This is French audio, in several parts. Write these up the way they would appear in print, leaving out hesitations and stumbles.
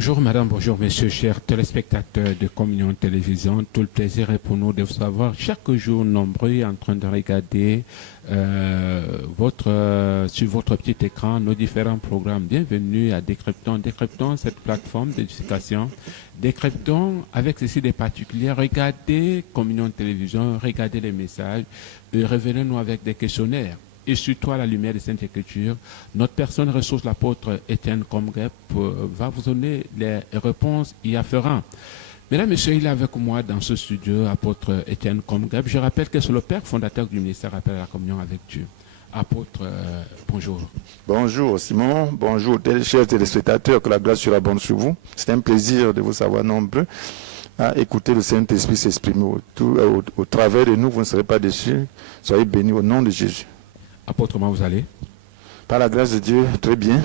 Bonjour madame, bonjour monsieur, chers téléspectateurs de Communion Télévision. Tout le plaisir est pour nous de vous savoir chaque jour nombreux en train de regarder sur votre petit écran nos différents programmes. Bienvenue à Décryptons. Décryptons cette plateforme d'éducation. Décryptons avec ceci des particuliers. Regardez Communion Télévision, regardez les messages et revenez-nous avec des questionnaires. Et surtout à la lumière des Saintes Écritures, notre personne ressource, l'apôtre Étienne Comgrep, va vous donner les réponses y afférentes. Mesdames, Messieurs, il est avec moi dans ce studio, apôtre Étienne Comgrep. Je rappelle que c'est le père fondateur du ministère Appel à la communion avec Dieu. Apôtre, bonjour. Bonjour Simon, bonjour chers téléspectateurs, que la grâce soit abonde sur vous. C'est un plaisir de vous savoir nombreux à écouter le Saint-Esprit s'exprimer au travers de nous. Vous ne serez pas déçus. Soyez bénis au nom de Jésus. Apôtre, comment vous allez? Par la grâce de Dieu, très bien.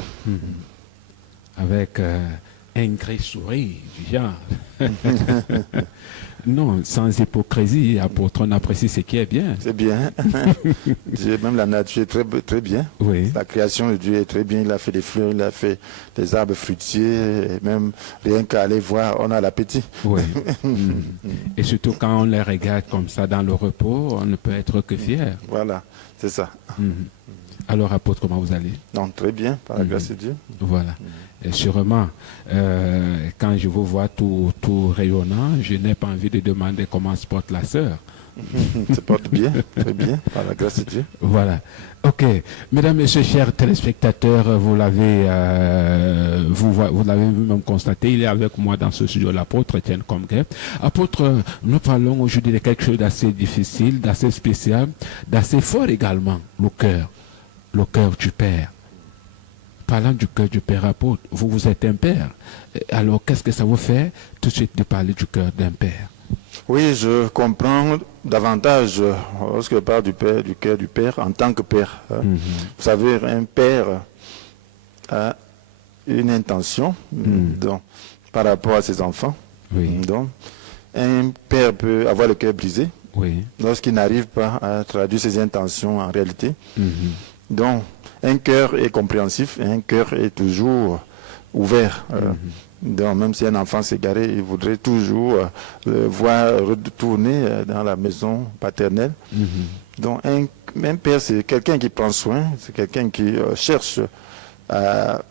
Avec un grand sourire du genre. Non, sans hypocrisie, apôtre, on apprécie ce qui est bien. C'est bien. Dieu, même la nature est très, très bien. Oui. La création de Dieu est très bien. Il a fait des fleurs, il a fait des arbres fruitiers. Et même rien qu'à aller voir, on a l'appétit. Oui. Et surtout quand on les regarde comme ça dans le repos, on ne peut être que fier. Voilà, c'est ça. Alors, apôtre, comment vous allez? Non, très bien, par la grâce de Dieu. Voilà. Et sûrement, quand je vous vois tout rayonnant, je n'ai pas envie de demander comment se porte la sœur. Se porte bien, très bien, par la grâce de Dieu. Voilà. Ok. Mesdames, Messieurs, chers téléspectateurs, vous l'avez vous-même constaté, il est avec moi dans ce studio, l'apôtre Étienne Comgrep. Apôtre, nous parlons aujourd'hui de quelque chose d'assez difficile, d'assez spécial, d'assez fort également, le cœur du Père. Parlant du cœur du Père, apôtre, vous êtes un père. Alors, qu'est-ce que ça vous fait tout de suite de parler du cœur d'un père? Oui, je comprends davantage lorsque je parle du cœur du Père en tant que père. Vous savez, un père a une intention donc, par rapport à ses enfants. Oui. Donc, un père peut avoir le cœur brisé lorsqu'il n'arrive pas à traduire ses intentions en réalité. Donc, un cœur est compréhensif et un cœur est toujours ouvert. Donc, même si un enfant s'est garé, il voudrait toujours le voir retourner dans la maison paternelle. Donc, un père, c'est quelqu'un qui prend soin, c'est quelqu'un qui cherche à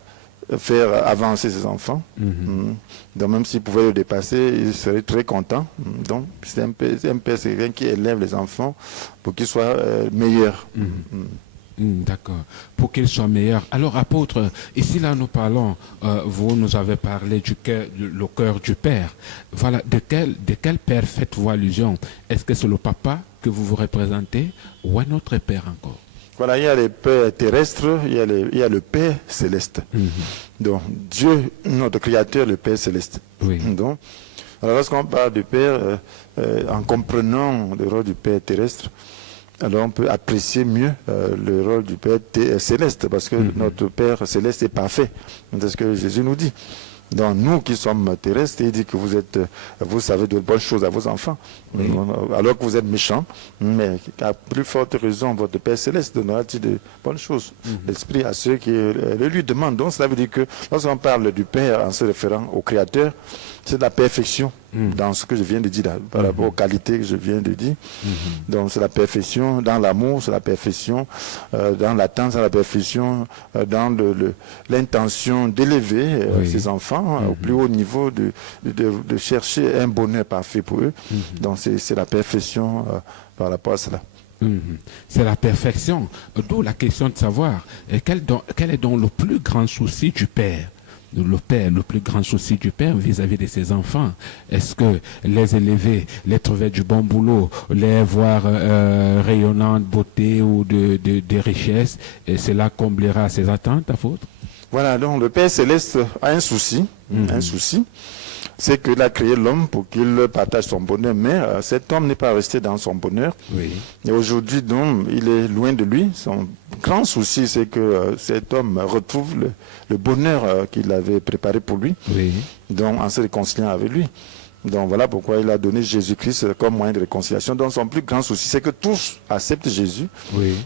faire avancer ses enfants. Donc, même s'il pouvait le dépasser, il serait très content. Donc, un père, c'est quelqu'un qui élève les enfants pour qu'ils soient meilleurs. D'accord. Pour qu'il soit meilleur. Alors, apôtre, ici là nous parlons, vous nous avez parlé du cœur, le cœur du Père. Voilà, de quel Père faites-vous allusion? Est-ce que c'est le Papa que vous vous représentez ou un autre Père encore? Voilà, il y a les pères terrestres, il y a le Père céleste. Donc, Dieu, notre Créateur, le Père céleste. Donc, alors lorsqu'on parle du Père, en comprenant le rôle du Père terrestre, alors on peut apprécier mieux le rôle du Père céleste, parce que notre Père céleste est parfait. C'est ce que Jésus nous dit. Donc nous qui sommes terrestres, il dit que vous savez de bonnes choses à vos enfants, alors que vous êtes méchants, mais à plus forte raison, votre Père céleste donnera-t-il de bonnes choses, l'Esprit à ceux qui le lui demandent. Donc cela veut dire que lorsqu'on parle du Père en se référant au Créateur, c'est de la perfection dans ce que je viens de dire, là, par rapport aux qualités que je viens de dire. Donc c'est la perfection dans l'amour, c'est la perfection dans l'attente, c'est la perfection dans l'intention d'élever ses enfants au plus haut niveau, de chercher un bonheur parfait pour eux. Donc c'est la perfection par rapport à cela. C'est la perfection. D'où la question de savoir quel est donc le plus grand souci du Père? Le plus grand souci du Père vis-à-vis de ses enfants. Est-ce que les élever, les trouver du bon boulot, les voir rayonnants de beauté ou de richesse, et cela comblera ses attentes, à faute? Voilà, donc le Père céleste a un souci, c'est qu'il a créé l'homme pour qu'il partage son bonheur, mais cet homme n'est pas resté dans son bonheur. Et aujourd'hui, donc, il est loin de lui. Son grand souci, c'est que cet homme retrouve le bonheur qu'il avait préparé pour lui, donc en se réconciliant avec lui. Donc voilà pourquoi il a donné Jésus-Christ comme moyen de réconciliation. Donc son plus grand souci, c'est que tous acceptent Jésus,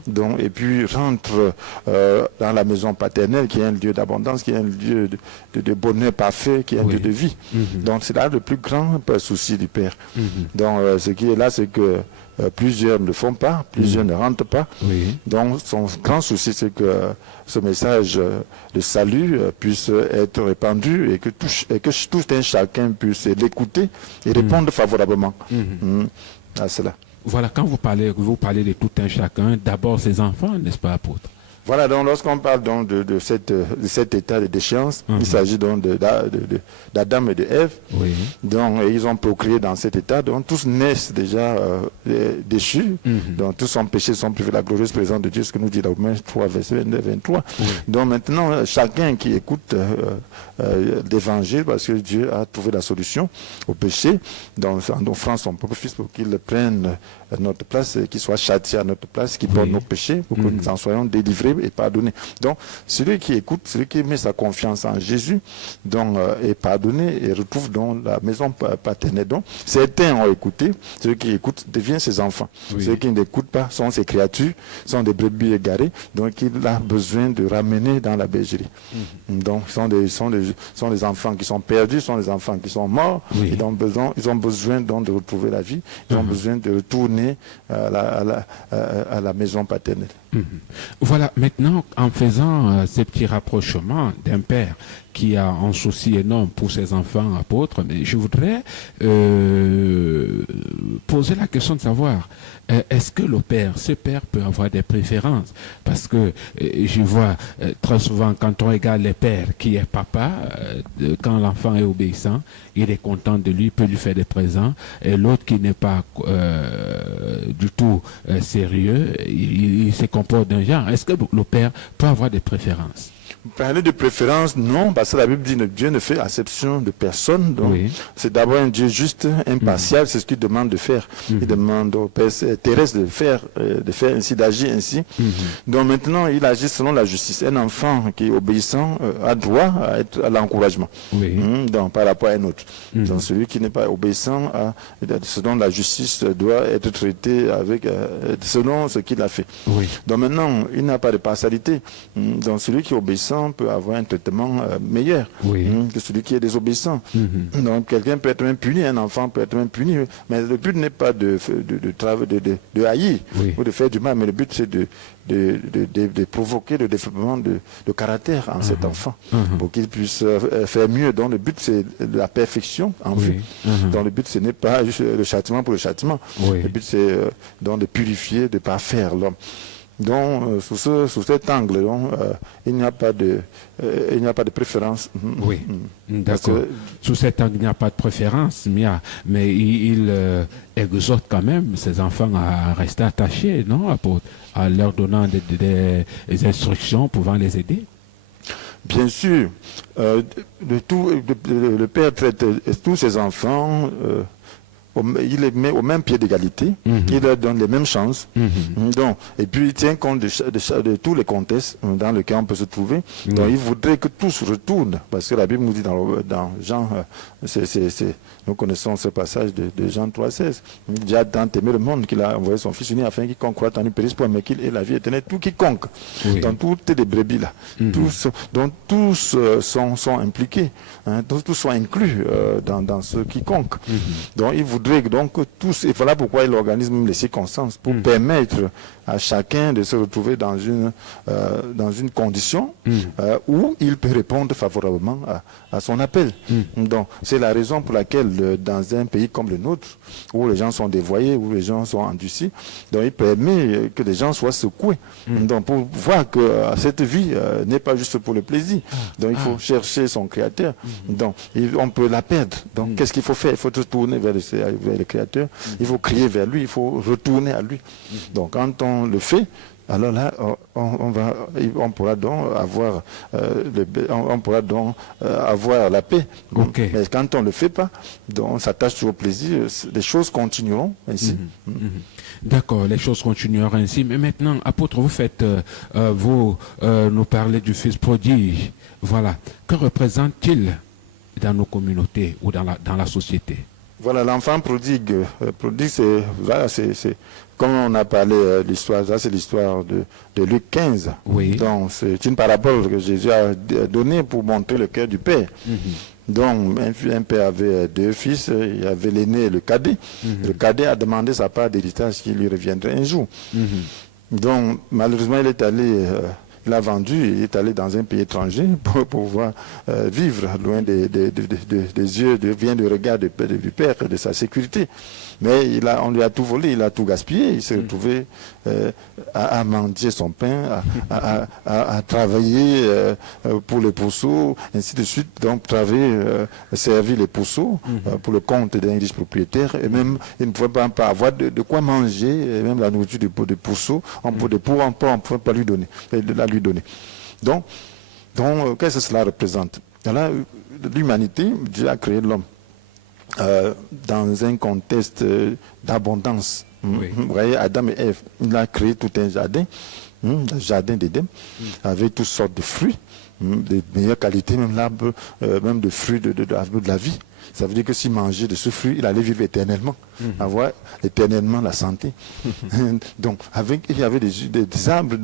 donc, et puis rentrent dans la maison paternelle, qui est un lieu d'abondance, qui est un lieu de bonheur parfait, qui est un lieu de vie. Donc c'est là le plus grand souci du Père. Donc ce qui est là, c'est que plusieurs ne le font pas, plusieurs ne rentrent pas. Donc son grand souci, c'est que ce message de salut puisse être répandu et que tout un chacun puisse l'écouter et répondre favorablement à cela. Voilà, quand vous parlez de tout un chacun, d'abord ses enfants, n'est-ce pas, apôtre? Voilà, donc lorsqu'on parle donc de cet état de déchéance, il s'agit donc d'Adam et de Ève. Donc ils ont procréé dans cet état, donc tous naissent déjà déchus, donc tous sont péchés, sont privés de la glorieuse présence de Dieu, ce que nous dit dans Romains 3, verset 22-23. Donc maintenant, chacun qui écoute l'évangile, parce que Dieu a trouvé la solution au péché, donc en offrant son propre fils pour qu'il prenne notre place, qu'il soit châtié à notre place, qu'il porte nos péchés, pour que nous en soyons délivrés et pardonné. Donc, celui qui écoute, celui qui met sa confiance en Jésus, donc, est pardonné et retrouve donc la maison paternelle. Donc, certains ont écouté, ceux qui écoutent deviennent ses enfants. Ceux qui n'écoutent pas sont ses créatures, sont des brebis égarées, donc il a besoin de ramener dans la bergerie. Donc, sont des enfants qui sont perdus, sont des enfants qui sont morts, ils ont besoin donc de retrouver la vie, ils ont besoin de retourner à la maison paternelle. Voilà, maintenant, en faisant ces petits rapprochements d'un père qui a un souci énorme pour ses enfants apôtres, mais je voudrais poser la question de savoir, est-ce que ce père peut avoir des préférences? Parce que je vois très souvent, quand on regarde les pères qui est papa, quand l'enfant est obéissant, il est content de lui, peut lui faire des présents, et l'autre qui n'est pas du tout sérieux, il se comporte d'un genre. Est-ce que le père peut avoir des préférences? Parler de préférence, non, parce que la Bible dit que Dieu ne fait acception de personne. Donc, c'est d'abord un Dieu juste, impartial, c'est ce qu'il demande de faire. Il demande au Père terrestre de faire ainsi, d'agir ainsi. Donc maintenant, il agit selon la justice. Un enfant qui est obéissant a droit à être à l'encouragement. Donc, par rapport à un autre. Donc, celui qui n'est pas obéissant, selon la justice, doit être traité selon ce qu'il a fait. Donc maintenant, il n'a pas de partialité. Donc, celui qui est obéissant peut avoir un traitement meilleur que celui qui est désobéissant. Donc quelqu'un peut être même puni, un enfant peut être même puni, mais le but n'est pas de haïr ou de faire du mal, mais le but c'est de provoquer le développement de caractère en cet enfant pour qu'il puisse faire mieux. Donc le but c'est la perfection en vue. Donc le but ce n'est pas juste le châtiment pour le châtiment. Le but c'est donc de purifier, de parfaire l'homme. Donc, sous cet angle, donc, il n'y a pas de préférence. D'accord. Sous cet angle, il n'y a pas de préférence, mais il exhorte quand même ses enfants à rester attachés, non, apôtre, en leur donnant des instructions pouvant les aider. Bien sûr, le Père traite tous ses enfants. Il les met au même pied d'égalité, il leur donne les mêmes chances. Donc, et puis il tient compte de tous les contextes dans lesquels on peut se trouver. Donc il voudrait que tous retournent, parce que la Bible nous dit dans Jean, nous connaissons ce passage de Jean 3,16. Il dit: tant aimé le monde qu'il a envoyé son Fils unique afin quiconque croit en lui périsse point, mais qu'il ait la vie éternelle. Tout quiconque, dans toutes les brebis là, tous sont impliqués, tous sont inclus dans ce quiconque. Donc il voudrait donc tous, et voilà pourquoi il organise même les circonstances pour permettre à chacun de se retrouver dans une condition où il peut répondre favorablement à son appel. Donc c'est la raison pour laquelle dans un pays comme le nôtre, où les gens sont dévoyés, où les gens sont endurcis, donc il permet que les gens soient secoués. Donc pour voir que cette vie n'est pas juste pour le plaisir. Donc il faut chercher son Créateur. Donc on peut la perdre. Donc qu'est-ce qu'il faut faire? Il faut se tourner vers le Créateur. Il faut crier vers lui. Il faut retourner à lui. Donc quand on le fait, alors là, on pourra donc avoir, avoir la paix. Mais quand on ne le fait pas, donc on s'attache au plaisir, les choses continueront ainsi. D'accord, les choses continueront ainsi. Mais maintenant, apôtre, vous nous parlez du Fils prodige. Voilà. Que représente-t-il dans nos communautés ou dans la société? Voilà, l'enfant prodigue. Prodigue, c'est comme on a parlé de l'histoire, ça c'est l'histoire de Luc 15. Oui. Donc c'est une parabole que Jésus a donnée pour montrer le cœur du Père. Donc un père avait 2 fils, il y avait l'aîné et le cadet. Le cadet a demandé sa part d'héritage qui lui reviendrait un jour. Donc malheureusement il a vendu, il est allé dans un pays étranger pour pouvoir vivre loin des yeux, bien du regard du père, de sa sécurité. Mais on lui a tout volé, il a tout gaspillé, il s'est retrouvé à mendier son pain, à travailler pour les pourceaux, ainsi de suite, donc travailler, servir les pourceaux pour le compte d'un riche propriétaire, et même il ne pouvait pas avoir de quoi manger, et même la nourriture des pourceaux, on ne pouvait pas lui donner. Donc qu'est-ce que cela représente? Alors, l'humanité, Dieu a créé l'homme dans un contexte d'abondance. Oui. Vous voyez, Adam et Ève, il a créé tout un jardin, le jardin d'Éden, avec toutes sortes de fruits, de meilleure qualité, même l'arbre, même de fruits de la vie. Ça veut dire que s'il mangeait de ce fruit, il allait vivre éternellement, avoir éternellement la santé. Donc, il y avait des arbres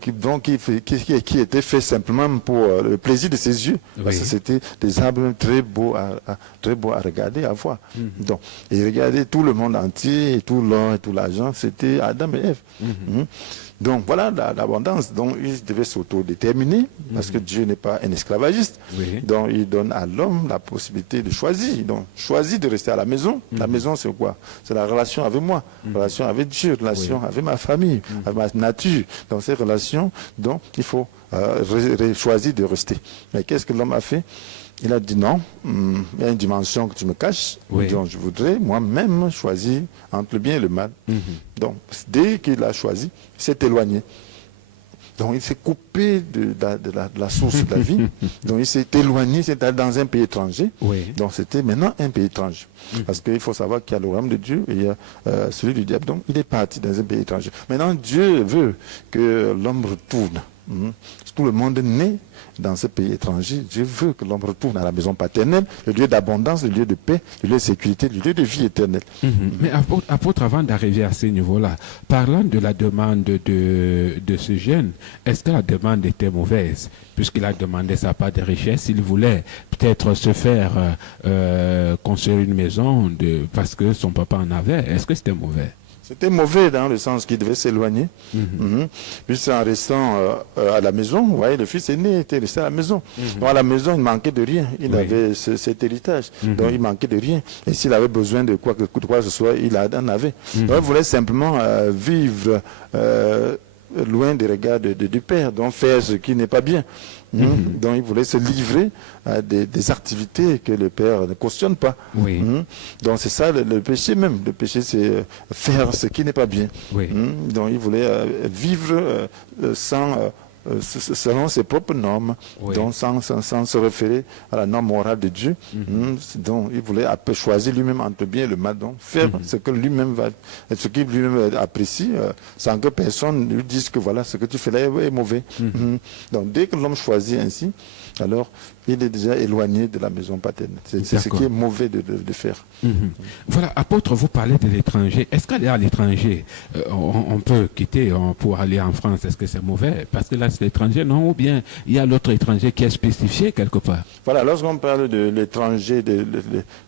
qui étaient faits simplement pour le plaisir de ses yeux. Oui. Parce que c'était des arbres très beaux à regarder, à voir. Donc, et regarder tout le monde entier, et tout l'or et tout l'argent, c'était Adam et Ève. Donc voilà l'abondance. Donc il devait s'autodéterminer parce que Dieu n'est pas un esclavagiste. Oui. Donc il donne à l'homme la possibilité de choisir. Donc choisit de rester à la maison. La maison c'est quoi? C'est la relation avec moi, relation avec Dieu, relation avec ma famille, avec ma nature. Donc ces relations, donc il faut choisir de rester. Mais qu'est-ce que l'homme a fait? Il a dit non, il y a une dimension que tu me caches, donc je voudrais moi-même choisir entre le bien et le mal. Donc, dès qu'il a choisi, il s'est éloigné. Donc, il s'est coupé de la source de la vie. Donc, il s'est éloigné, c'est allé dans un pays étranger. Donc, c'était maintenant un pays étranger. Parce qu'il faut savoir qu'il y a le royaume de Dieu et il y a celui du diable. Donc, il est parti dans un pays étranger. Maintenant, Dieu veut que l'homme retourne. Tout le monde naît dans ce pays étranger. Dieu veut que l'homme retourne à la maison paternelle, le lieu d'abondance, le lieu de paix, le lieu de sécurité, le lieu de vie éternelle. Mais apôtre, avant d'arriver à ce niveau-là, parlant de la demande de ce jeune, est-ce que la demande était mauvaise? Puisqu'il a demandé sa part de richesse, il voulait peut-être se faire construire une maison parce que son papa en avait. Est-ce que c'était mauvais? C'était mauvais dans le sens qu'il devait s'éloigner. Puis en restant à la maison, vous voyez, le fils aîné était resté à la maison. Donc à la maison, il manquait de rien. Il avait cet héritage. Donc il manquait de rien. Et s'il avait besoin de quoi que ce soit, il en avait. Donc il voulait simplement vivre loin des regards du Père, donc faire ce qui n'est pas bien. Donc il voulait se livrer à des activités que le Père ne cautionne pas. Donc c'est ça le péché même. Le péché, c'est faire ce qui n'est pas bien. Donc il voulait vivre selon ses propres normes, donc sans se référer à la norme morale de Dieu. Donc il voulait choisir lui-même entre le bien et le mal, donc faire ce que lui-même ce qu'il lui-même apprécie, sans que personne lui dise que voilà, ce que tu fais là est mauvais. Donc dès que l'homme choisit ainsi, alors il est déjà éloigné de la maison paternelle. C'est ce qui est mauvais de faire. Voilà, apôtre, vous parlez de l'étranger. Est-ce qu'aller à l'étranger, on peut quitter pour aller en France? Est-ce que c'est mauvais? Parce que là, c'est l'étranger, non? Ou bien il y a l'autre étranger qui est spécifié quelque part? Voilà, lorsqu'on parle de l'étranger, de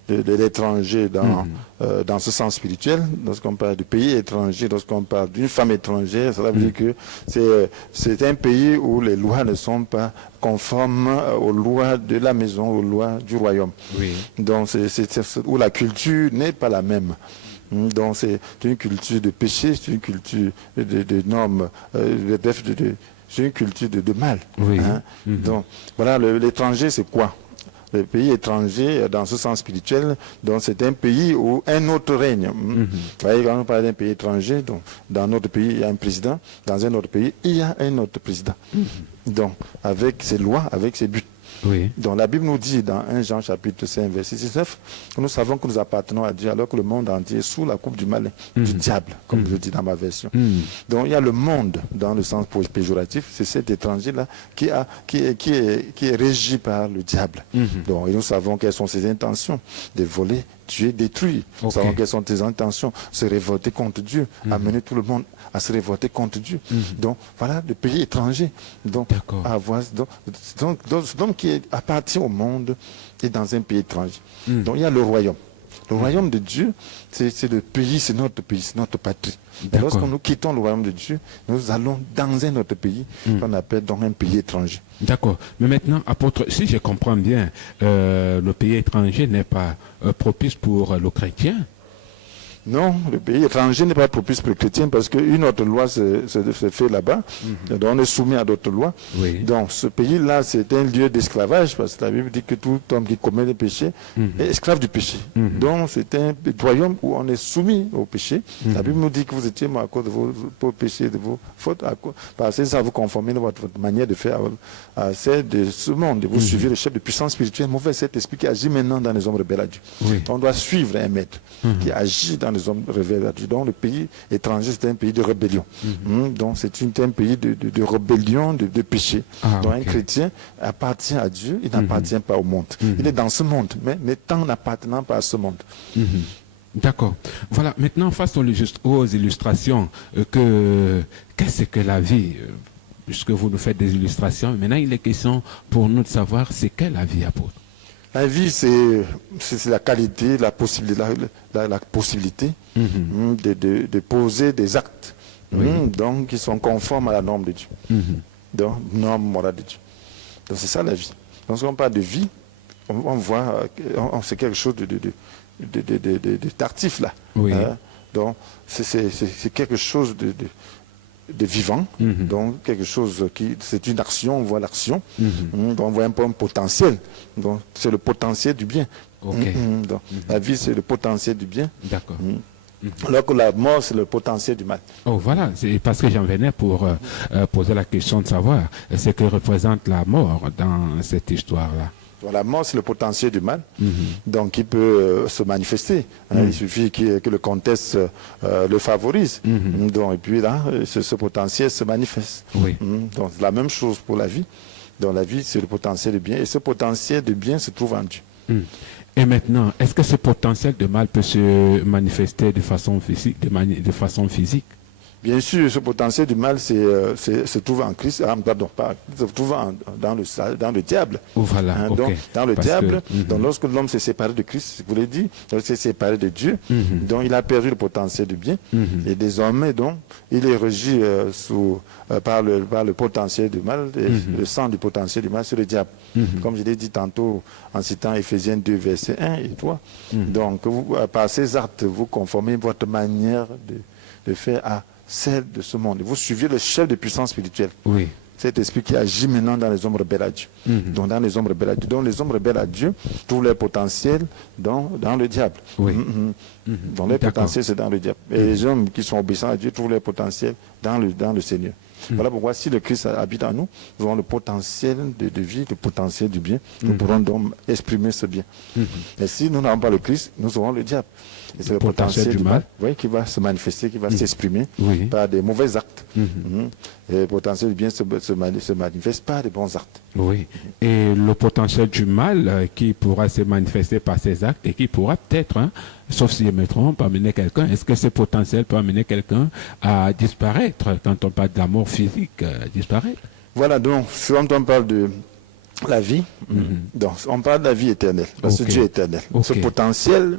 l'étranger dans ce sens spirituel, lorsqu'on parle du pays étranger, lorsqu'on parle d'une femme étrangère, ça veut dire que c'est un pays où les lois ne sont pas conformes aux lois de la maison, aux lois du royaume. Donc c'est où la culture n'est pas la même. Donc c'est une culture de péché, c'est une culture de normes, c'est une culture de mal. Donc voilà, l'étranger c'est quoi? Le pays étranger, dans ce sens spirituel, donc c'est un pays où un autre règne. Vous voyez, quand on parle d'un pays étranger, donc dans notre pays, il y a un président, dans un autre pays, il y a un autre président. Donc, avec ses lois, avec ses buts. Donc la Bible nous dit dans 1 Jean chapitre 5 verset 19 que nous savons que nous appartenons à Dieu alors que le monde entier est sous la coupe du malin, du diable, comme je dis dans ma version. Donc il y a le monde dans le sens péjoratif, c'est cet étranger-là qui est régi par le diable. Donc et nous savons quelles sont ses intentions, de voler, tuer, détruire. Nous savons quelles sont tes intentions, se révolter contre Dieu, amener tout le monde à se révolter contre Dieu. Donc voilà, le pays étranger. Donc, l'homme qui appartient au monde est dans un pays étranger. Donc il y a le royaume. Le royaume de Dieu, c'est le pays, c'est notre pays, c'est notre patrie. Et lorsque nous quittons le royaume de Dieu, nous allons dans un autre pays qu'on appelle donc un pays étranger. D'accord. Mais maintenant, apôtre, si je comprends bien, le pays étranger n'est pas propice pour le chrétien. Non, le pays étranger n'est pas propice pour les chrétiens parce qu'une autre loi se fait là-bas. Donc on est soumis à d'autres lois. Oui. Donc ce pays-là, c'est un lieu d'esclavage parce que la Bible dit que tout homme qui commet des péchés est esclave du péché. Donc c'est un royaume où on est soumis au péché. La Bible nous dit que vous étiez morts à cause de vos péchés, de vos fautes, parce que ça vous conformer votre manière de faire à celle de ce monde. Vous suivez le chef de puissance spirituelle, mauvais cet esprit qui agit maintenant dans les hommes rebelles à Dieu. Oui. On doit suivre un maître qui agit dans les hommes rebelles à Dieu. Donc le pays étranger, c'est un pays de rébellion. Donc c'est un pays de rébellion, de péché. Donc un chrétien appartient à Dieu, il n'appartient pas au monde. Il est dans ce monde, mais n'étant n'appartenant pas à ce monde. D'accord. Voilà, maintenant face aux illustrations, qu'est-ce que la vie puisque vous nous faites des illustrations, maintenant il est question pour nous de savoir c'est qu'est la vie, apôtre. La vie, c'est la qualité, la possibilité, de poser des actes donc, qui sont conformes à la norme de Dieu. Donc, norme morale de Dieu. Donc, c'est ça la vie. Lorsqu'on parle de vie, on voit, c'est quelque chose de tartif là. Oui. Donc, c'est quelque chose de vivant, donc quelque chose qui, c'est une action, on voit l'action, donc on voit un peu un potentiel, donc c'est le potentiel du bien. Donc, la vie c'est le potentiel du bien. D'accord. Alors que la mort c'est le potentiel du mal. Oh voilà, c'est parce que j'en venais pour poser la question de savoir ce que représente la mort dans cette histoire-là. La mort, c'est le potentiel du mal, donc il peut se manifester. Il suffit que le contexte le favorise. Donc, et puis là, ce potentiel se manifeste. Oui. Donc, la même chose pour la vie. Donc, la vie, c'est le potentiel de bien. Et ce potentiel de bien se trouve en Dieu. Et maintenant, est-ce que ce potentiel de mal peut se manifester de façon physique, de façon physique? Bien sûr, ce potentiel du mal se trouve en Christ, se trouve dans le diable. Voilà, donc, dans le diable, donc lorsque l'homme s'est séparé de Christ, vous l'avez dit, lorsqu'il s'est séparé de Dieu, donc il a perdu le potentiel du bien. Et désormais, donc, il est régi par le potentiel du mal, le sang du potentiel du mal sur le diable. Comme je l'ai dit tantôt en citant Éphésiens 2, versets 1 et 3. Donc, par ces actes, vous conformez votre manière de faire à celle de ce monde. Vous suivez le chef de puissance spirituelle. Oui. Cet esprit qui agit maintenant dans les hommes rebelles à Dieu. Donc dans les hommes rebelles à Dieu. Donc les hommes rebelles à Dieu trouvent leur potentiel dans le diable. Oui. Donc leur potentiel c'est dans le diable. Et les hommes qui sont obéissants à Dieu trouvent leur potentiel dans le Seigneur. Voilà pourquoi si le Christ habite en nous, nous avons le potentiel de vie, le potentiel du bien. Nous pourrons donc exprimer ce bien. Et si nous n'avons pas le Christ, nous aurons le diable. Et c'est le potentiel du mal qui va se manifester, qui va s'exprimer par des mauvais actes. Et le potentiel du bien se manifeste par des bons actes. Oui. Et le potentiel du mal qui pourra se manifester par ces actes et qui pourra peut-être, sauf si je me trompe, amener quelqu'un, est-ce que ce potentiel peut amener quelqu'un à disparaître quand on parle de la mort physique, disparaître? Voilà, donc, quand on parle de la vie, donc, on parle de la vie éternelle, parce que Dieu est éternel. Ce potentiel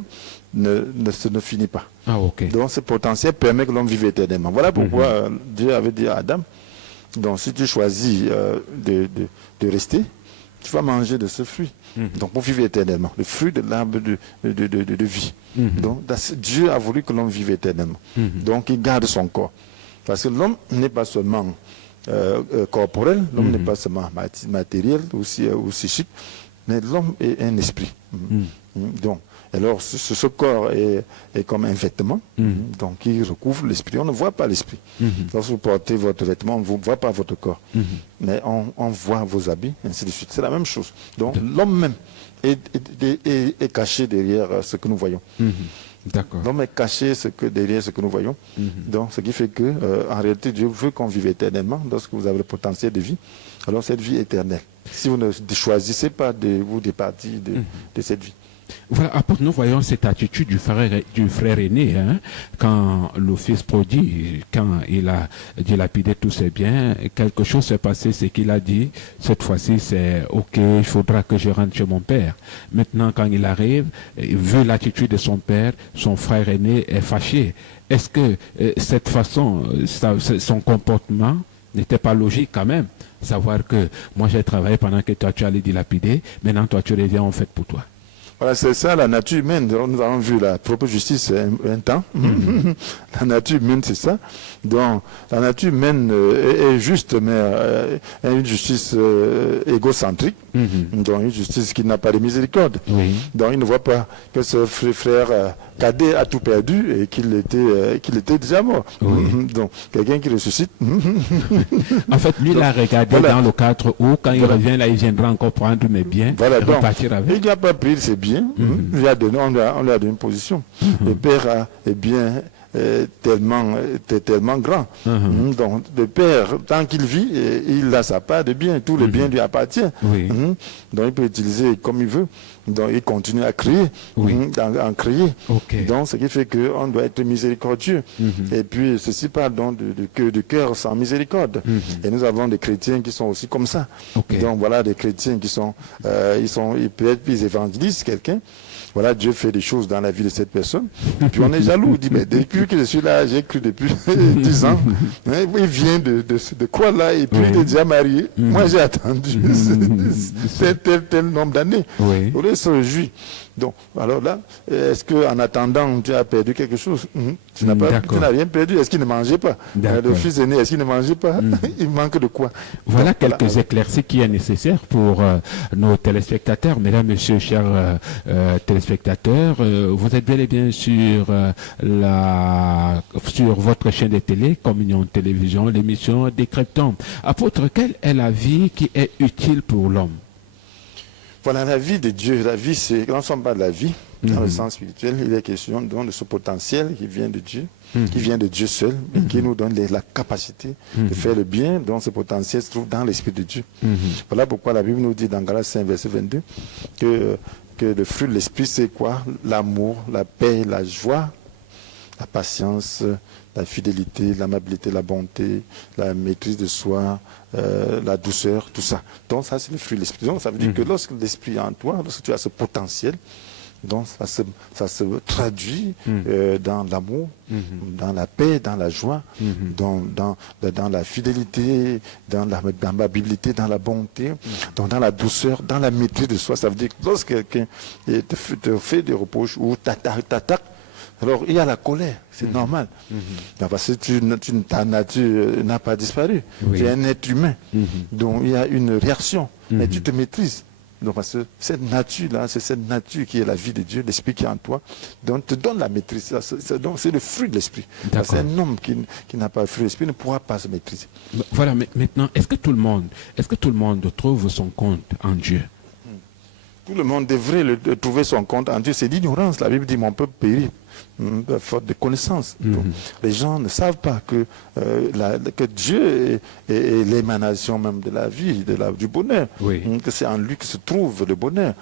ne finit pas. Donc ce potentiel permet que l'homme vive éternellement. Voilà pourquoi Dieu avait dit à Adam, donc si tu choisis de rester, tu vas manger de ce fruit. Donc pour vivre éternellement, le fruit de l'arbre de vie. Donc Dieu a voulu que l'homme vive éternellement. Donc il garde son corps. Parce que l'homme n'est pas seulement corporel, l'homme n'est pas seulement matériel, aussi psychique, mais l'homme est un esprit. Donc, alors ce corps est comme un vêtement, donc il recouvre l'esprit. On ne voit pas l'esprit. Lorsque vous portez votre vêtement, on ne voit pas votre corps, mais on voit vos habits, ainsi de suite. C'est la même chose. Donc l'homme même est caché derrière ce que nous voyons. L'homme est caché derrière ce que nous voyons. Donc, ce qui fait que, en réalité, Dieu veut qu'on vive éternellement. Lorsque vous avez le potentiel de vie, alors cette vie éternelle. Si vous ne choisissez pas de vous départir de cette vie. Voilà, apôtre, nous voyons cette attitude du frère aîné, hein, quand le fils prodigue, quand il a dilapidé tous ses biens, quelque chose s'est passé, c'est qu'il a dit, cette fois-ci, c'est ok, il faudra que je rentre chez mon père. Maintenant, quand il arrive, vu l'attitude de son père, son frère aîné est fâché. Est-ce que cette façon, son comportement n'était pas logique quand même? Savoir que moi j'ai travaillé pendant que toi tu allais dilapider, maintenant toi tu reviens en fait pour toi. Voilà, c'est ça la nature humaine. Nous avons vu la propre justice un temps. La nature humaine, c'est ça. Donc, la nature humaine est juste, mais une justice égocentrique. Donc, une justice qui n'a pas de miséricorde. Donc, il ne voit pas que ce frère cadet a tout perdu et qu'il était déjà mort. Donc, quelqu'un qui ressuscite. En fait, lui, il a regardé dans le cadre où, quand il revient, là, il viendra encore prendre mes biens et repartir avec. Il n'a pas pris ses biens. On lui a donné une position. Le père est bien tellement grand. Donc, le père, tant qu'il vit, il a sa part de biens. Tout le bien lui appartient. Donc, il peut utiliser comme il veut. Donc, il continue à crier, en crier. Donc, ce qui fait qu'on doit être miséricordieux. Et puis, ceci part donc de cœur sans miséricorde. Et nous avons des chrétiens qui sont aussi comme ça. Donc, voilà, des chrétiens qui sont, peut-être ils évangélisent quelqu'un. Voilà, Dieu fait des choses dans la vie de cette personne. Et puis on est jaloux. On dit, mais depuis que je suis là, j'ai cru depuis 10 ans. Il vient de quoi là? Et puis il est déjà marié. Moi, j'ai attendu tel nombre d'années. On se réjouit. Donc, alors là, est-ce qu'en attendant, tu as perdu quelque chose? Tu n'as rien perdu. Est-ce qu'il ne mangeait pas? Le fils aîné, est-ce qu'il ne mangeait pas? Il manque de quoi? Voilà quelques éclaircies qui est nécessaire pour nos téléspectateurs. Mesdames, messieurs, chers téléspectateurs, vous êtes bel et bien sur votre chaîne de télé, Communion Télévision, l'émission Décryptons. Apôtre, quelle est la vie qui est utile pour l'homme? Voilà, la vie de Dieu. La vie, c'est l'ensemble de la vie, dans le sens spirituel. Il est question donc de ce potentiel qui vient de Dieu, qui vient de Dieu seul, et qui nous donne la capacité de faire le bien. Donc, ce potentiel se trouve dans l'Esprit de Dieu. Voilà pourquoi la Bible nous dit dans Galates 5, verset 22, que le fruit de l'Esprit, c'est quoi? L'amour, la paix, la joie, la patience, la fidélité, l'amabilité, la bonté, la maîtrise de soi, la douceur, tout ça. Donc ça, c'est le fruit de l'esprit. Donc ça veut dire que lorsque l'esprit est en toi, lorsque tu as ce potentiel, donc ça se traduit dans l'amour, dans la paix, dans la joie, dans la fidélité, dans l'amabilité, dans la bonté, donc dans la douceur, dans la maîtrise de soi. Ça veut dire que lorsque quelqu'un te fait des reproches ou t'attaque, alors il y a la colère, c'est normal. Parce que ta nature n'a pas disparu. Tu es un être humain. Donc il y a une réaction. Mais tu te maîtrises. Donc parce que cette nature-là, c'est cette nature qui est la vie de Dieu, l'esprit qui est en toi, donc te donne la maîtrise. Donc c'est le fruit de l'esprit. Parce qu'un homme qui n'a pas le fruit de l'esprit ne pourra pas se maîtriser. Voilà, mais maintenant, est-ce que tout le monde trouve son compte en Dieu? Tout le monde devrait trouver son compte en Dieu. C'est l'ignorance. La Bible dit mon peuple périt faute de connaissance. Donc, les gens ne savent pas que Dieu est l'émanation même de la vie, du bonheur. Que c'est en lui que se trouve le bonheur.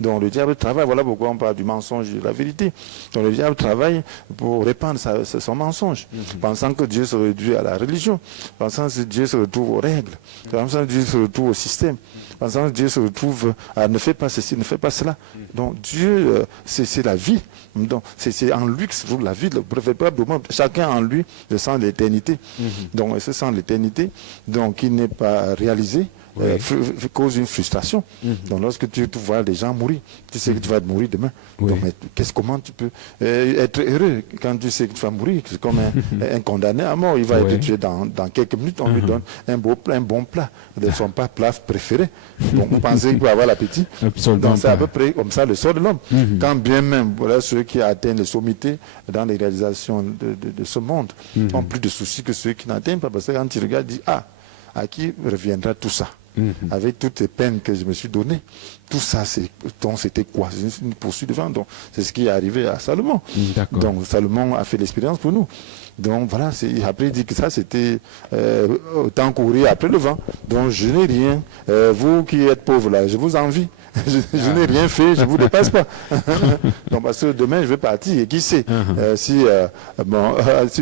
Donc le diable travaille. Voilà pourquoi on parle du mensonge et de la vérité. Donc le diable travaille pour répandre son mensonge, pensant que Dieu se réduit à la religion, pensant que Dieu se retrouve aux règles, pensant que Dieu se retrouve au système, pensant que Dieu se retrouve à ne fait pas ceci, ne fait pas cela. Donc Dieu, c'est la vie. Donc c'est en lui que se trouve la vie. Chacun en lui ressent l'éternité. Donc ce sent l'éternité, donc il n'est pas réalisé. Cause une frustration. Donc lorsque tu vois les gens mourir, tu sais que tu vas mourir demain. Donc, mais comment tu peux être heureux quand tu sais que tu vas mourir? C'est comme un condamné à mort. Il va être tué dans quelques minutes. On lui donne un bon plat, de son plat préféré. Donc vous pensez qu'il va avoir l'appétit? Donc c'est à peu près comme ça le sort de l'homme. Quand bien même, voilà, ceux qui atteignent les sommités dans les réalisations de ce monde ont plus de soucis que ceux qui n'atteignent pas. Parce que quand tu regardes, tu dis, à qui reviendra tout ça? Avec toutes les peines que je me suis données, tout ça, c'était quoi? C'est une poursuite devant. Donc, c'est ce qui est arrivé à Salomon. Donc, Salomon a fait l'expérience pour nous. Donc, voilà, après, il dit que ça, c'était autant courir après le vent. Donc, je n'ai rien. Vous qui êtes pauvres là, je vous envie. je n'ai rien fait, je ne vous dépasse pas. Donc, parce que demain, je vais partir, et qui sait si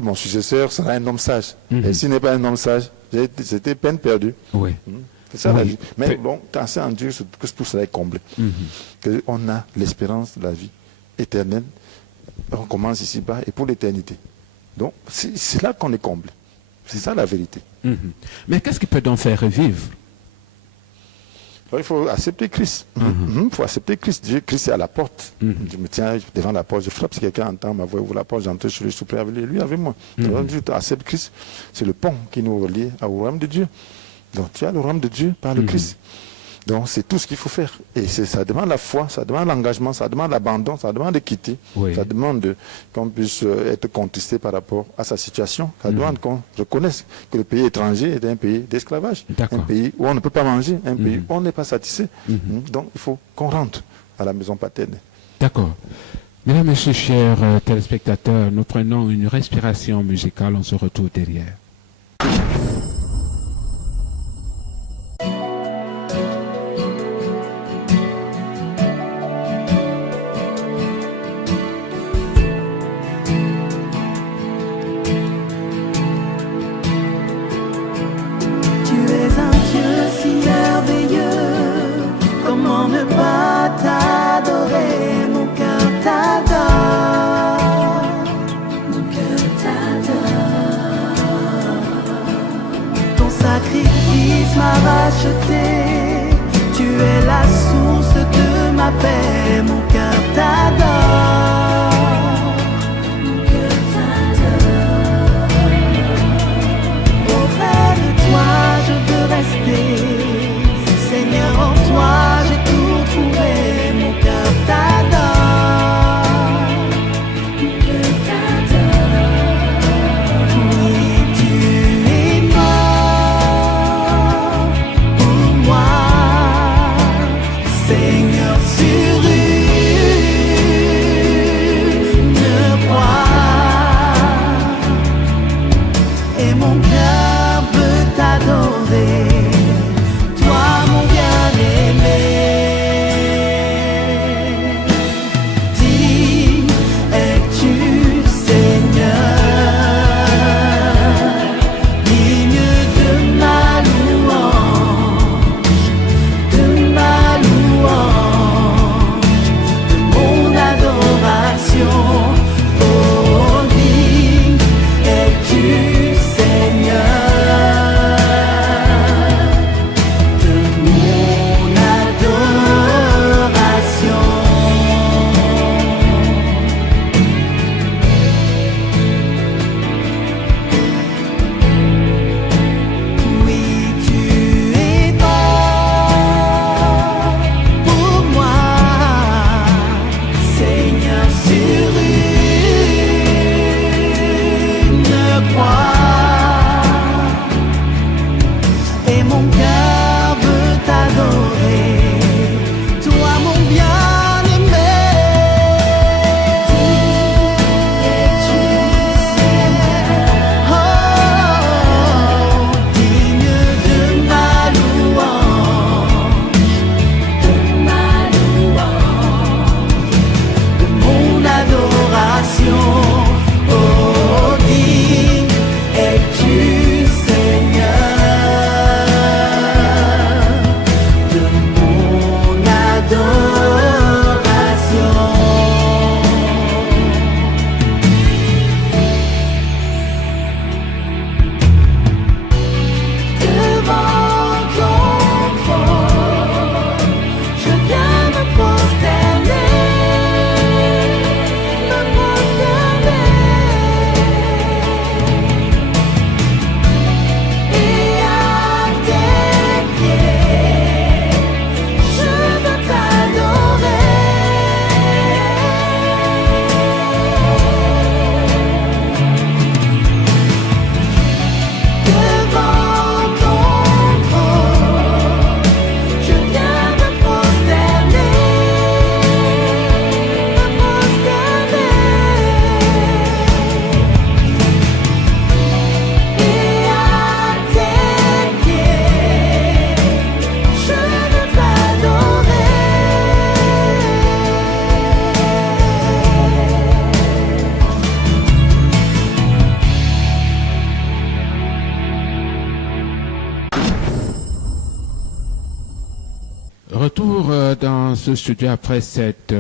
mon successeur sera un homme sage. Et s'il n'est pas un homme sage, c'était peine perdue. Oui. C'est ça la vie. Mais bon, quand c'est en Dieu que tout cela est comblé. On a l'espérance de la vie éternelle. On commence ici-bas et pour l'éternité. Donc, c'est là qu'on est comblé. C'est ça la vérité. Mais qu'est-ce qui peut donc faire revivre? Alors, il faut accepter Christ. Il faut accepter Christ. Christ est à la porte. Je me tiens devant la porte, je frappe. Si quelqu'un entend ma voix, ouvre la porte, j'entre sur le souper avec lui, avec moi. Alors, je accepte Christ. C'est le pont qui nous relie au royaume de Dieu. Donc tu as le royaume de Dieu par le Christ. Donc c'est tout ce qu'il faut faire. Et ça demande la foi, ça demande l'engagement, ça demande l'abandon, ça demande de quitter. Ça demande qu'on puisse être contristé par rapport à sa situation. Ça demande qu'on reconnaisse que le pays étranger est un pays d'esclavage. Un pays où on ne peut pas manger, un pays où on n'est pas satisfait. Donc il faut qu'on rentre à la maison paternelle. D'accord. Mesdames et messieurs, chers téléspectateurs, nous prenons une respiration musicale, on se retrouve derrière. Tu es la source de ma paix, mon cœur t'adore. Mon cœur t'adore. Auprès de toi je veux rester. Seigneur, en toi j'ai tout trouvé. Mon cœur t'adore. Mon cœur t'adore. Oui, tu es Seigneur, sur une croix, et mon cœur veut t'adorer, toi mon bien-aimé. Dis, es-tu Seigneur, digne de ma louange, de ma louange, de mon adoration. Oh, digne es-tu Seigneur. retour dans ce studio après cette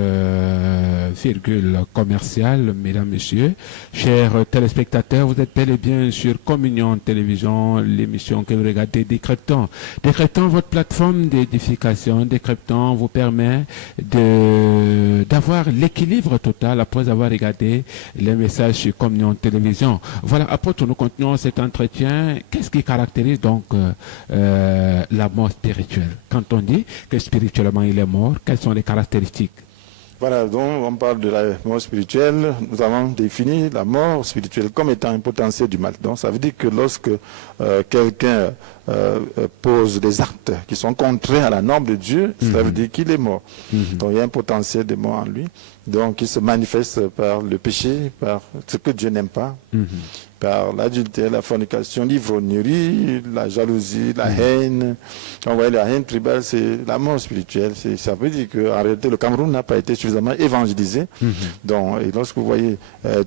virgule commerciale, mesdames, messieurs. Chers téléspectateurs, vous êtes bel et bien sur Communion Télévision, l'émission que vous regardez Décryptant. Décryptant, votre plateforme d'édification. Décryptant vous permet d'avoir l'équilibre total après avoir regardé les messages sur Communion Télévision. Voilà, apôtre, nous continuons cet entretien. Qu'est-ce qui caractérise donc la mort spirituelle? Quand on dit que spirituellement il est mort, quelles sont les caractéristiques? Voilà, donc on parle de la mort spirituelle. Nous avons défini la mort spirituelle comme étant un potentiel du mal. Donc ça veut dire que lorsque quelqu'un pose des actes qui sont contraires à la norme de Dieu, ça veut dire qu'il est mort. Donc il y a un potentiel de mort en lui. Donc il se manifeste par le péché, par ce que Dieu n'aime pas, par l'adultère, la fornication, l'ivrognerie, la jalousie, la haine. On voit la haine tribale, c'est la mort spirituelle. Ça veut dire qu'en réalité, le Cameroun n'a pas été suffisamment évangélisé. Donc, et lorsque vous voyez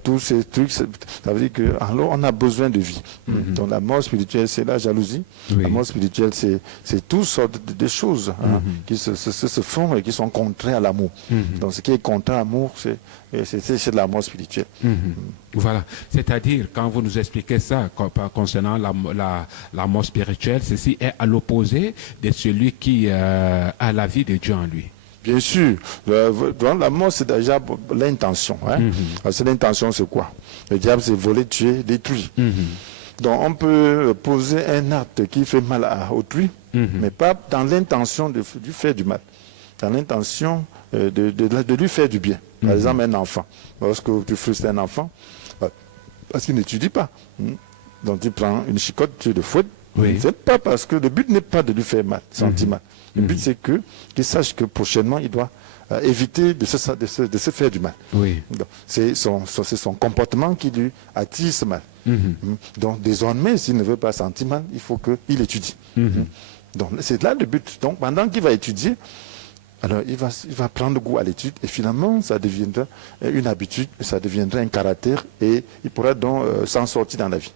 tous ces trucs, ça veut dire qu'alors on a besoin de vie. Donc la mort spirituelle, c'est la jalousie. La mort spirituelle, c'est toutes sortes de choses qui se font et qui sont contraires à l'amour. Donc ce qui est contraire à l'amour, c'est de la mort spirituelle. Voilà, c'est-à-dire quand vous nous expliquez ça concernant la mort spirituelle, ceci est à l'opposé de celui qui a la vie de Dieu en lui. Bien sûr, la mort c'est déjà l'intention. C'est l'intention, c'est quoi? Le diable c'est voler, tuer, détruire. Donc on peut poser un acte qui fait mal à autrui, mais pas dans l'intention de faire du mal, dans l'intention de lui faire du bien. Par exemple, un enfant, lorsque tu frustres un enfant, parce qu'il n'étudie pas, donc tu prends une chicotte, tu le fouettes, c'est pas parce que le but n'est pas de lui faire mal, sentir mal. Le but c'est qu'il sache que prochainement il doit éviter de se faire du mal. C'est son comportement qui lui attire ce mal. Donc désormais, s'il ne veut pas sentir mal, il faut qu'il étudie. Donc c'est là le but. Donc pendant qu'il va étudier, alors il va prendre goût à l'étude et finalement ça deviendra une habitude, ça deviendra un caractère et il pourra donc s'en sortir dans la vie.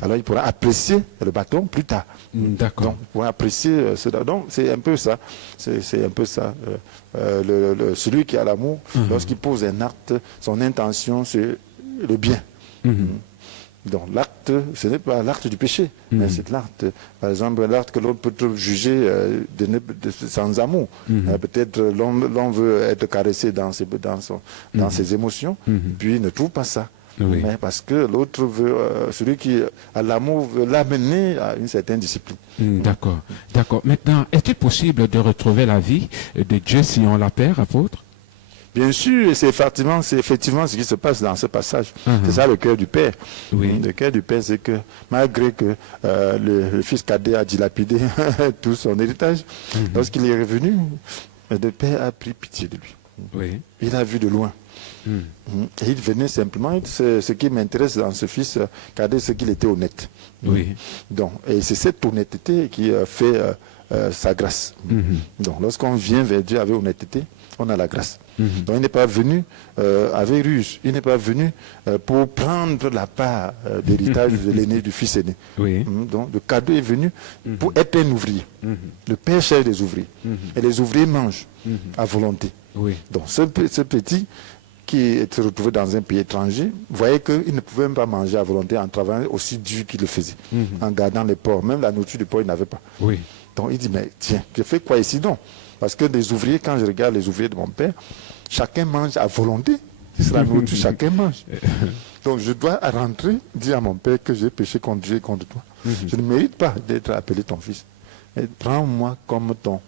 Alors il pourra apprécier le bâton plus tard. D'accord. Donc il pourra apprécier cela. Donc c'est un peu ça. C'est un peu ça. Celui qui a l'amour, lorsqu'il pose un acte, son intention c'est le bien. Donc l'acte, ce n'est pas l'acte du péché, mais c'est l'acte, par exemple, l'acte que l'on peut juger sans amour. Peut-être l'on veut être caressé dans ses émotions, puis il ne trouve pas ça. Mais parce que l'autre veut, celui qui a l'amour veut l'amener à une certaine discipline. D'accord, d'accord. Maintenant, est-il possible de retrouver la vie de Dieu si on la perd, apôtre? Bien sûr, c'est effectivement ce qui se passe dans ce passage. C'est ça le cœur du Père. Le cœur du Père, c'est que malgré que le fils cadet a dilapidé tout son héritage, lorsqu'il est revenu, le Père a pris pitié de lui. Il a vu de loin. Et il venait simplement, ce qui m'intéresse dans ce fils cadet, c'est qu'il était honnête. Donc, et c'est cette honnêteté qui fait sa grâce. Donc lorsqu'on vient vers Dieu avec honnêteté, on a la grâce. Donc il n'est pas venu avec ruse, il n'est pas venu pour prendre la part d'héritage de l'aîné, du fils aîné. Donc le cadeau est venu pour être un ouvrier. Le Père cherche des ouvriers. Et les ouvriers mangent à volonté. Donc ce petit qui est retrouvé dans un pays étranger, voyait qu'il ne pouvait même pas manger à volonté en travaillant aussi dur qu'il le faisait, en gardant les porcs. Même la nourriture du porc, il n'avait pas. Donc il dit, mais tiens, je fais quoi ici donc? Parce que les ouvriers, quand je regarde les ouvriers de mon père, chacun mange à volonté. C'est la nourriture, chacun mange. Donc je dois rentrer, dire à mon père que j'ai péché contre Dieu et contre toi. Je ne mérite pas d'être appelé ton fils. Mais prends-moi comme ton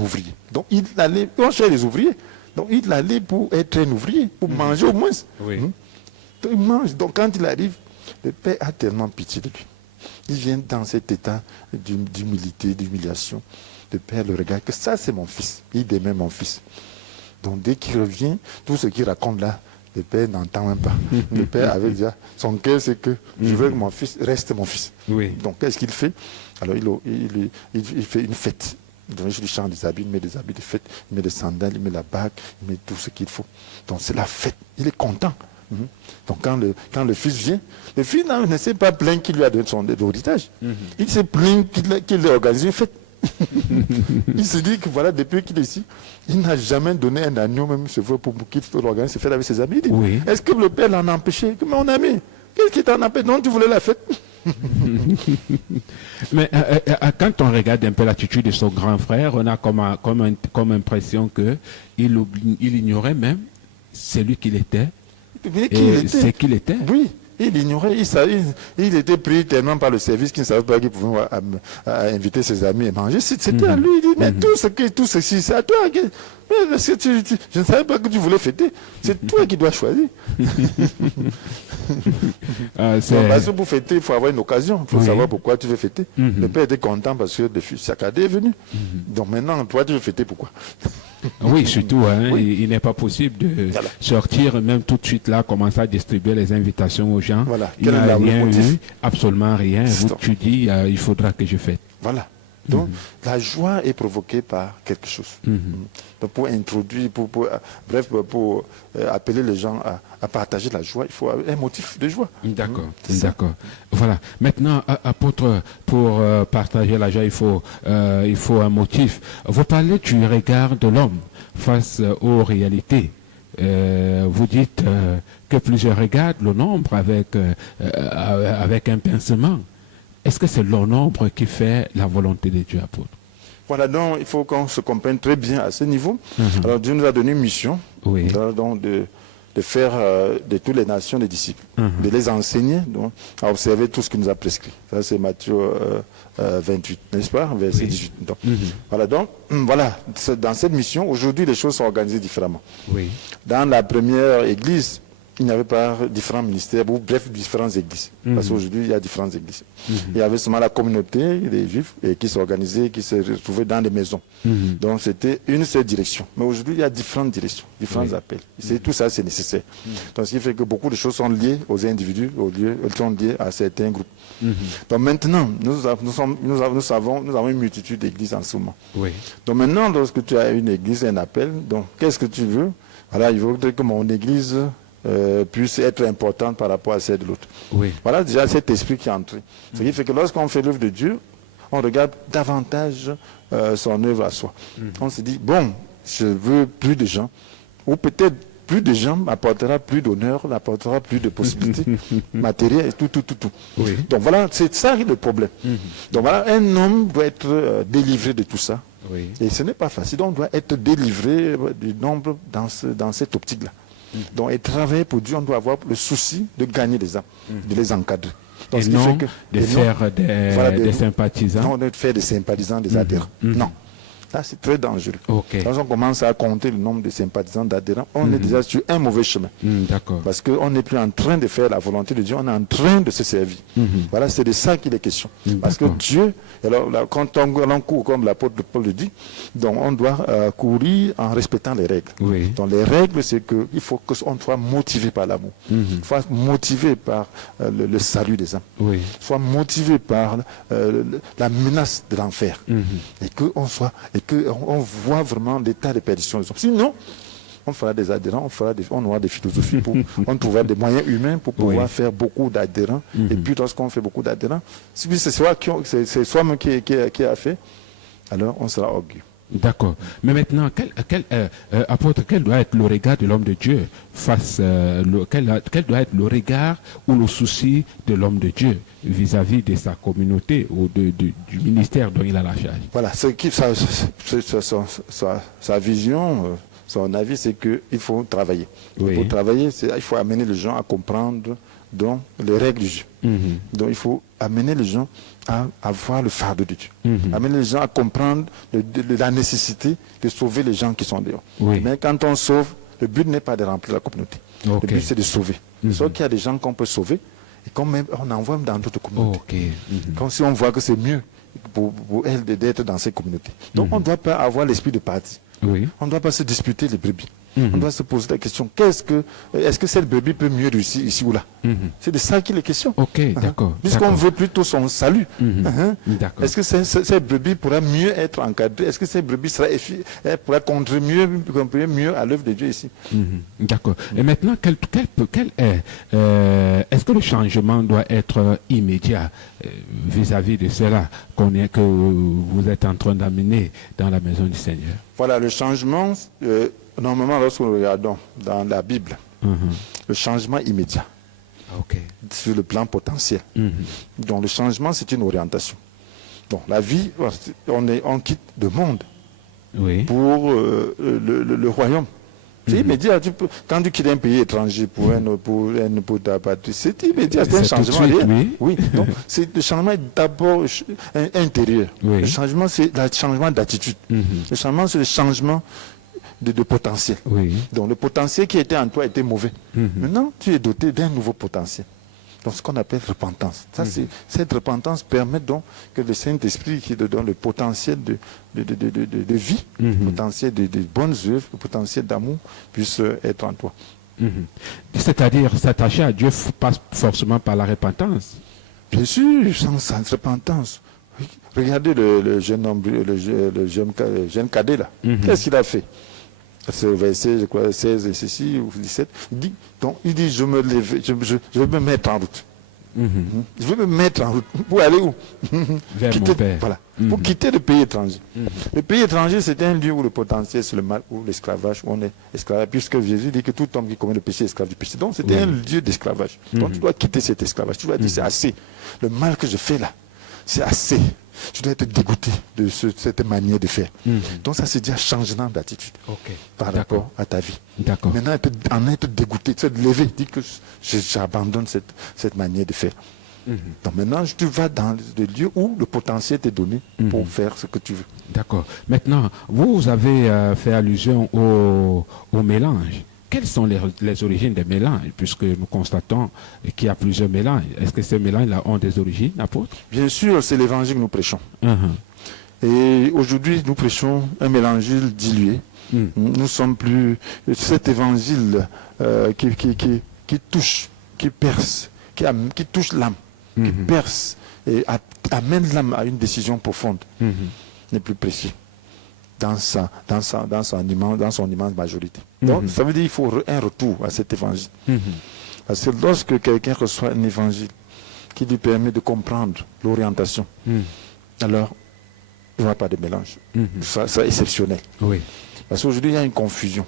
ouvrier. Donc il allait, on cherche les ouvriers. Donc il allait pour être un ouvrier, pour manger au moins. Donc il mange. Donc quand il arrive, le père a tellement pitié de lui. Il vient dans cet état d'humilité, d'humiliation. Le père le regarde, que ça c'est mon fils. Il aimait mon fils. Donc dès qu'il revient, tout ce qu'il raconte là, le père n'entend même pas. Le père avait déjà, son cœur c'est que je veux que mon fils reste mon fils. Donc qu'est-ce qu'il fait? Alors il fait une fête. Donc je lui change des habits, il met des habits de fête, il met des sandales, il met la bague, il met tout ce qu'il faut. Donc c'est la fête. Il est content. Donc quand le fils vient, le fils ne s'est pas plaint qu'il lui a donné son héritage. Il s'est plaint qu'il ait organisé une fête. Il se dit que voilà, depuis qu'il est ici, il n'a jamais donné un agneau, même chevreau, pour qu'il organise se faire avec ses amis. Il dit, Oui. est-ce que le père l'en a empêché? Mon ami, qu'est-ce qui t'en empêche? Non, tu voulais la fête. Mais quand on regarde un peu l'attitude de son grand frère, on a comme impression qu'il ignorait même celui qu'il était. C'est qu'il était. Oui, il ignorait, il était pris tellement par le service qu'il ne savait pas qu'il pouvait inviter ses amis à manger. C'était à lui, il dit, mais tout ceci, c'est à toi. Mais je ne savais pas que tu voulais fêter. C'est toi qui dois choisir. Parce que pour fêter, il faut avoir une occasion. Il faut savoir pourquoi tu veux fêter. Le père était content parce que le fils Sakadé est venu. Donc maintenant, toi, tu veux fêter pourquoi? Oui, surtout, il n'est pas possible de sortir même tout de suite là, commencer à distribuer les invitations aux gens. Voilà. Il n'y a rien eu, absolument rien. Tu dis, il faudra que je fête. Voilà. Donc, la joie est provoquée par quelque chose. Donc, pour introduire, pour appeler les gens à partager la joie, il faut un motif de joie. D'accord, d'accord. Voilà. Maintenant, apôtre, pour partager la joie, il faut un motif. Vous parlez du regard de l'homme face aux réalités. Vous dites que plusieurs regardent le nombre avec un pincement. Est-ce que c'est le nombre qui fait la volonté de Dieu, apôtre? Voilà, donc il faut qu'on se comprenne très bien à ce niveau. Alors Dieu nous a donné une mission, donc de faire de toutes les nations des disciples, de les enseigner, donc, à observer tout ce qu'il nous a prescrit. Ça c'est Matthieu 28, n'est-ce pas, verset 18. Donc, voilà, donc voilà, dans cette mission, aujourd'hui les choses sont organisées différemment. Dans la première église, il n'y avait pas différents ministères, ou bref, différentes églises. Parce qu'aujourd'hui, il y a différentes églises. Il y avait seulement la communauté des Juifs qui s'organisait, qui se retrouvait dans les maisons. Donc, c'était une seule direction. Mais aujourd'hui, il y a différentes directions, différents appels. Tout ça, c'est nécessaire. Donc, ce qui fait que beaucoup de choses sont liées aux individus, elles sont liées à certains groupes. Donc, maintenant, nous avons une multitude d'églises en ce moment. Donc, maintenant, lorsque tu as une église, un appel, donc, qu'est-ce que tu veux? Voilà, il faudrait que mon église puisse être importante par rapport à celle de l'autre. Voilà déjà cet esprit qui est entré. Ce qui fait que lorsqu'on fait l'œuvre de Dieu, on regarde davantage son œuvre à soi. On se dit, bon, je veux plus de gens, ou peut-être plus de gens m'apportera plus d'honneur, m'apportera plus de possibilités matérielles et tout. Donc voilà, c'est ça le problème. Donc voilà, un homme doit être délivré de tout ça. Et ce n'est pas facile. Donc on doit être délivré du nombre dans cette optique-là. Donc, et travailler pour Dieu, on doit avoir le souci de gagner des âmes, de les encadrer. Donc, et non de faire des sympathisants. Non, de faire des sympathisants, des adhérents. Non. Là, c'est très dangereux. Quand on commence à compter le nombre de sympathisants, d'adhérents, on est déjà sur un mauvais chemin. Parce qu'on n'est plus en train de faire la volonté de Dieu, on est en train de se servir. Voilà, c'est de ça qu'il est question. Parce que Dieu, alors là, quand on court, comme l'apôtre Paul le dit, donc on doit courir en respectant les règles. Donc les règles, c'est qu'il faut qu'on soit motivé par l'amour. Il faut être motivé par le salut des âmes. Soit motivé par la menace de l'enfer. Et qu'on voit vraiment l'état de perdition des hommes. Sinon, on fera des adhérents, on aura des philosophies, on trouvera des moyens humains pour pouvoir faire beaucoup d'adhérents. Et puis, lorsqu'on fait beaucoup d'adhérents, si c'est soi-même qui a fait, alors on sera orgueilleux. D'accord. Mais maintenant, apôtre, quel doit être le regard de l'homme de Dieu quel doit être le regard ou le souci de l'homme de Dieu vis-à-vis de sa communauté ou du ministère dont il a la charge? Voilà, sa vision, son avis, c'est qu'il faut travailler. Pour travailler, il faut amener les gens à comprendre donc, les règles du jeu. Donc il faut amener les gens à avoir le fardeau de Dieu. Amener les gens à comprendre la nécessité de sauver les gens qui sont dehors. Mais quand on sauve, le but n'est pas de remplir la communauté. Le but c'est de sauver. Sauf qu'il y a des gens qu'on peut sauver et qu'on envoie dans d'autres communautés. Comme si on voit que c'est mieux pour elles d'être dans ces communautés. Donc on ne doit pas avoir l'esprit de parti. On ne doit pas se disputer les brebis. On doit se poser la question, est-ce que cette brebis peut mieux réussir ici ou là? C'est de ça qu'il est question. Ok, d'accord. Puisqu'on veut plutôt son salut. D'accord. Est-ce que cette brebis pourra mieux être encadrée? Est-ce que cette brebis pourra contribuer mieux à l'œuvre de Dieu ici? D'accord. Et maintenant, est-ce que le changement doit être immédiat vis-à-vis de cela que vous êtes en train d'amener dans la maison du Seigneur? Voilà, le changement, normalement, lorsque nous regardons dans la Bible, le changement immédiat, sur le plan potentiel. Donc le changement, c'est une orientation. Donc la vie, on quitte le monde pour le royaume. C'est immédiat. Quand tu quittes un pays étranger pour ta patrie, c'est immédiat. C'est un changement réel. Oui. Donc, le changement est d'abord intérieur. Le changement, c'est le changement d'attitude. Le changement, c'est le changement de potentiel. Donc, le potentiel qui était en toi était mauvais. Maintenant, tu es doté d'un nouveau potentiel. Donc, ce qu'on appelle repentance. Cette repentance permet donc que le Saint-Esprit qui te donne le potentiel de vie, le potentiel de bonnes œuvres, le potentiel d'amour puisse être en toi. C'est-à-dire, s'attacher à Dieu passe forcément par la repentance. Bien sûr, sans repentance. Regardez le jeune homme, le jeune cadet là. Qu'est-ce qu'il a fait? C'est le verset, je crois, 16 et ceci, ou 17. Il dit, je vais me mettre en route. Je vais me mettre en route. Pour aller où? Vers mon père. Voilà. Pour quitter le pays étranger. Le pays étranger, c'est un lieu où le potentiel, c'est le mal, où l'esclavage, où on est esclave. Puisque Jésus dit que tout homme qui commet le péché est esclave du péché. Donc, c'était un lieu d'esclavage. Donc, tu dois quitter cet esclavage. Tu dois dire, c'est assez. Le mal que je fais là, c'est assez. Tu dois être dégoûté de cette manière de faire. Donc ça, c'est déjà changement d'attitude par rapport à ta vie. Maintenant, en être dégoûté, tu te lever, dire que j'abandonne cette manière de faire. Donc maintenant, tu vas dans le lieu où le potentiel t'est donné pour faire ce que tu veux. D'accord. Maintenant, vous avez fait allusion au mélange. Quelles sont les origines des mélanges, puisque nous constatons qu'il y a plusieurs mélanges? Est-ce que ces mélanges-là ont des origines, apôtre? Bien sûr, c'est l'évangile que nous prêchons. Et aujourd'hui, nous prêchons un évangile dilué. Nous sommes plus... Cet évangile qui touche, qui perce, qui touche l'âme, qui perce et amène l'âme à une décision profonde, n'est plus précis. Dans son immense majorité. Donc, ça veut dire qu'il faut un retour à cet évangile. Parce que lorsque quelqu'un reçoit un évangile qui lui permet de comprendre l'orientation, alors il n'y aura pas de mélange. Ça c'est exceptionnel. Parce qu'aujourd'hui, il y a une confusion.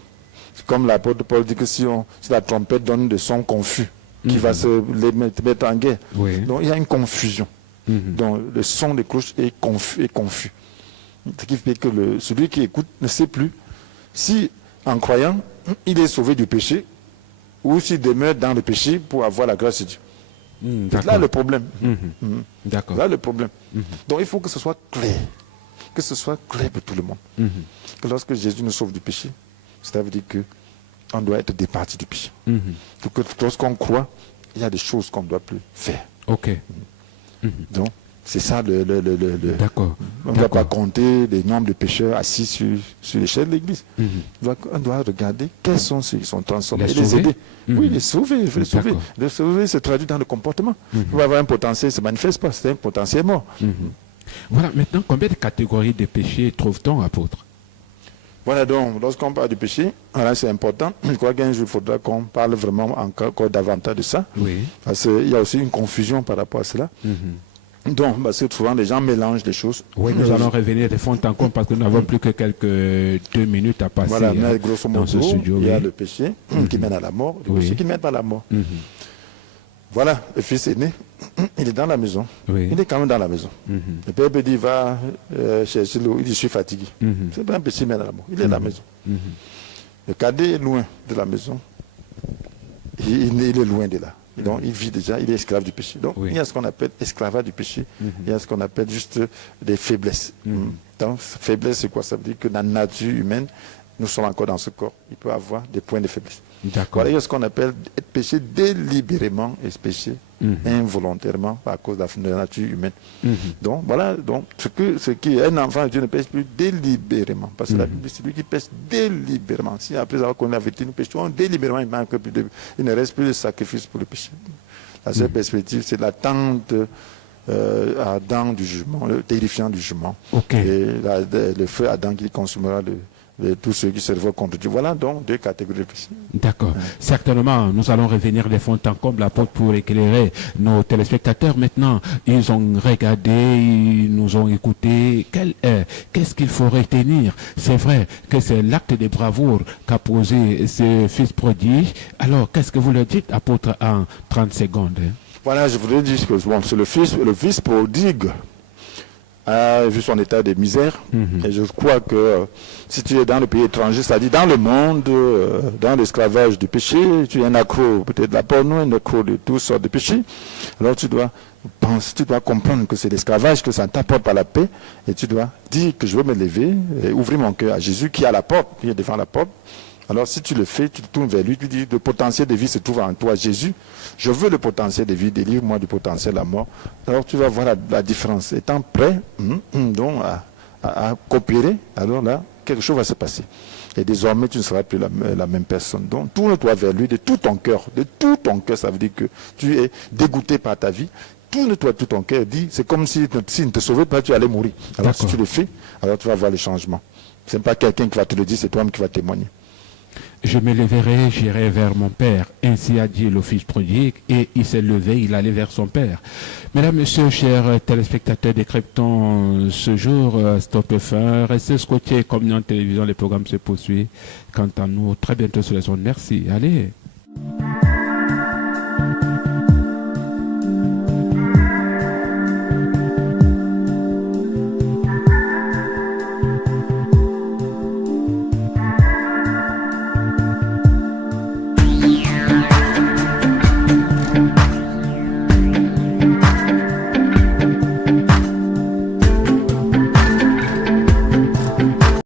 C'est comme l'apôtre Paul dit que si la trompette donne des sons confus, qui va se mettre en guerre. Donc, il y a une confusion. Donc, le son des cloches est confus. Ce qui fait que celui qui écoute ne sait plus si, en croyant, il est sauvé du péché ou s'il demeure dans le péché pour avoir la grâce de Dieu. C'est là le problème. Là le problème. Donc il faut que ce soit clair. Que ce soit clair pour tout le monde. Que lorsque Jésus nous sauve du péché, ça veut dire qu'on doit être départi du péché. Donc lorsqu'on croit, il y a des choses qu'on ne doit plus faire. Donc, c'est ça D'accord. On ne doit pas compter les nombres de pécheurs assis sur l'échelle de l'église. On doit regarder quels sont ceux qui sont transformés et les aider. Oui, les sauver. Les sauver se traduit dans le comportement. Il va avoir un potentiel, ça ne se manifeste pas, c'est un potentiel mort. Voilà, maintenant, combien de catégories de péchés trouve-t-on, apôtre? Voilà, donc, lorsqu'on parle du péché, voilà, c'est important. Je crois qu'un jour, il faudra qu'on parle vraiment encore davantage de ça. Parce qu'il y a aussi une confusion par rapport à cela. Donc, parce que souvent les gens mélangent les choses. Nous allons revenir de fond en comble parce que nous n'avons plus que quelques 2 minutes à passer. Voilà, mais grosso modo, dans ce studio, il y a le péché qui mène à la mort, le péché qui ne mène pas à la mort. Voilà, le fils aîné, il est dans la maison. Il est quand même dans la maison. Le père dit, va chercher l'eau, il dit, je suis fatigué. C'est pas un péché qui mène à la mort, il est dans la maison. Le cadet est loin de la maison. Il est loin de là. Donc il vit déjà, il est esclave du péché. Donc il y a ce qu'on appelle esclavage du péché, il y a ce qu'on appelle juste des faiblesses. Donc faiblesse, c'est quoi? Ça veut dire que dans la nature humaine, nous sommes encore dans ce corps. Il peut avoir des points de faiblesse. D'accord. Voilà, il y a ce qu'on appelle être péché délibérément et péché involontairement à cause de la nature humaine. Donc voilà, donc ce qui est un enfant de Dieu ne pêche plus délibérément. Parce que la Bible, c'est lui qui pêche délibérément. Si après avoir connu la vérité, nous pêchons délibérément, il ne reste plus de sacrifice pour le péché. La seule perspective, c'est l'attente Adam du jugement, le terrifiant du jugement. Et le feu Adam qui consumera tous ceux qui se révoltent contre Dieu. Voilà donc deux catégories de péché. D'accord. Certainement, nous allons revenir les fonds en comble pour éclairer nos téléspectateurs. Maintenant, ils ont regardé, ils nous ont écouté. Qu'est-ce qu'il faut retenir? C'est vrai que c'est l'acte de bravoure qu'a posé ce fils prodige. Alors, qu'est-ce que vous leur dites, apôtre, en 30 secondes? Voilà, je voudrais dire que bon, c'est le fils prodigue a vu son état de misère. Et je crois que si tu es dans le pays étranger, c'est-à-dire dans le monde, dans l'esclavage du péché, tu es un accro peut-être de la porno, un accro de toutes sortes de péchés, alors tu dois comprendre que c'est l'esclavage, que ça ne t'apporte pas la paix, et tu dois dire que je veux me lever et ouvrir mon cœur à Jésus qui est à la porte, qui est devant la porte. Alors si tu le fais, tu te tournes vers lui, tu dis le potentiel de vie se trouve en toi, Jésus. Je veux le potentiel de vie, délivre-moi du potentiel de la mort. Alors tu vas voir la différence. Étant prêt donc à coopérer, alors là, quelque chose va se passer. Et désormais, tu ne seras plus la même personne. Donc tourne-toi vers lui de tout ton cœur. De tout ton cœur, ça veut dire que tu es dégoûté par ta vie. Tourne-toi tout ton cœur, dis, c'est comme s'il ne te sauvait pas, tu allais mourir. Alors si tu le fais, alors tu vas voir le changement. Ce n'est pas quelqu'un qui va te le dire, c'est toi-même qui va témoigner. Je me leverai, j'irai vers mon père. Ainsi a dit le fils prodigue, et il s'est levé, il allait vers son père. Mesdames, messieurs, chers téléspectateurs, décryptons ce jour, Stop Fin. Restez scotchés, comme dans la télévision, les programmes se poursuivent. Quant à nous, très bientôt sur les ondes. Merci. Allez.